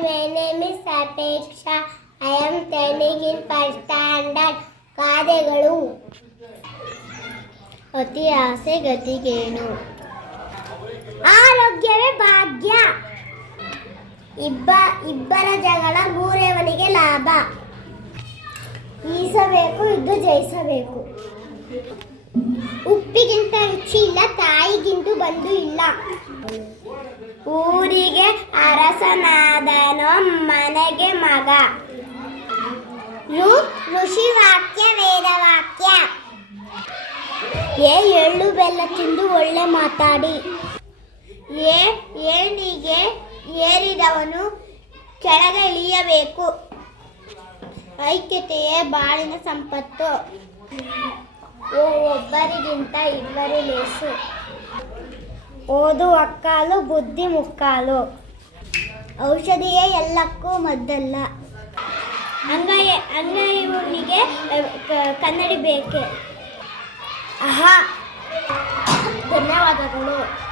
my name is Apeksha. I am studying in first standard. ಗಾದೆಗಳು. ಅತಿ ಆಸೆ ಗತಿಗೇನು. ಆರೋಗ್ಯವೇ ಭಾಗ್ಯ. ಇಬ್ಬರ ಜಗಳ ಮೂರವನಿಗೆ ಲಾಭ. ಈಸಬೇಕು ಇದ್ದು ಜಯಿಸಬೇಕು. ಉಪ್ಪಿಗಿಂತ ರುಚಿ ಇಲ್ಲ, ತಾಯಿಗಿಂತೂ ಬಂಧು ಇಲ್ಲ. ಊರಿಗೆ ಅರಸನಾದನೋ ಮನೆಗೆ ಮಗ. ಋಷಿ ವಾಕ್ಯ ವೇದವಾಕ್ಯ. ಎಳ್ಳು ಬೆಲ್ಲ ತಿಂದು ಒಳ್ಳೆ ಮಾತಾಡಿ. ಏಣಿಗೆ ಏರಿದವನು ಕೆಳಗೆ ಇಳಿಯಬೇಕು. ಐಕ್ಯತೆಯೇ ಬಾಳಿನ ಸಂಪತ್ತು. ಒಬ್ಬರಿಗಿಂತ ಇಬ್ಬರು ಲೇಸು. ಓದು ಒಕ್ಕಾಲು, ಬುದ್ಧಿ ಮುಕ್ಕಾಲು. ಔಷಧಿಯೇ ಎಲ್ಲಕ್ಕೂ ಮದ್ದಲ್ಲ. ಅಂಗೈಯುವವನಿಗೆ ಕನ್ನಡಿ ಬೇಕೆ. ಧನ್ಯವಾದಗಳು.